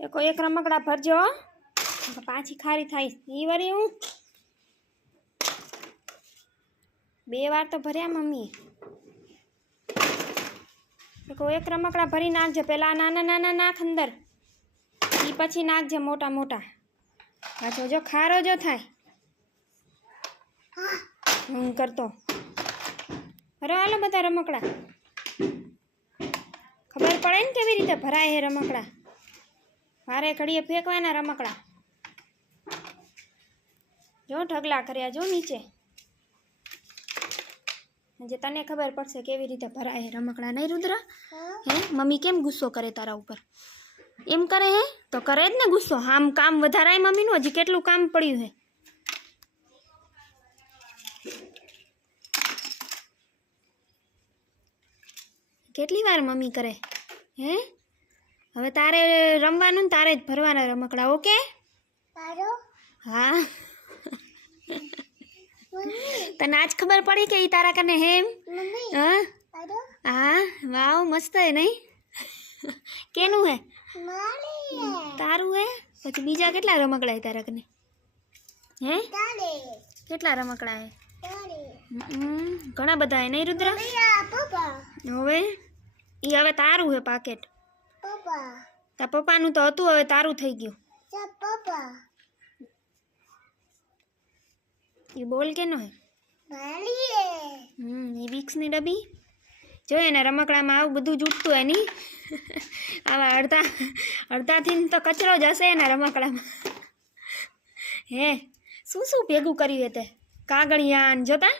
એક રમકડા ભરજો પાછી ખારી થાય ઈ વરી હું 2 વાર તો ભર્યા મમ્મી એક રમકડા ભરી નાખજે પેલા નાના નાના નાખ અંદર ઈ પછી નાખજે મોટા મોટા પાછો જો ખારો જો થાય હું કરતો ભરો હાલો બધા રમકડા ખબર પડે ને કેવી રીતે ભરાય હે રમકડા મારે ઘડીએ ફેંકવાના રમકડા જો ઢગલા કર્યા જો નીચે જે તને ખબર પડશે કેવી રીતે ભરાય હે રમકડા નહીં રુદ્ર હે મમ્મી કેમ ગુસ્સો કરે તારા ઉપર એમ કરે હે તો કરે જ ને ગુસ્સો આમ કામ વધારાય મમ્મીનું હજી કેટલું કામ પડ્યું હે કેટલી વાર મમ્મી કરે હે હવે તારે રમવાનું ને તારે જ ભરવાના રમકડા ઓકે હા તને આજ ખબર પડી કે ઈ તારા કને હે એમ હા હા વાવ મસ્ત હે નહીં કેનું હે તારું હે પછી બીજા કેટલા રમકડા હે તારા કને હે કેટલા રમકડા હે ઘણા બધા હે નહીં રુદ્ર હવે ઈ હવે તારું હે પાકેટ તાર પપ્પાનું તો હતું હવે તારું થઈ ગયું ઈ બોલ કેનો હે ઈ વિક્સની ડબ્બી જો એના રમકડામાં આવું બધું જૂટતું હે નહીં આવા અડધાથી તો કચરો જ હશે એના રમકડામાં હે શું ભેગું કર્યું હે તે કાગળિયા જોતા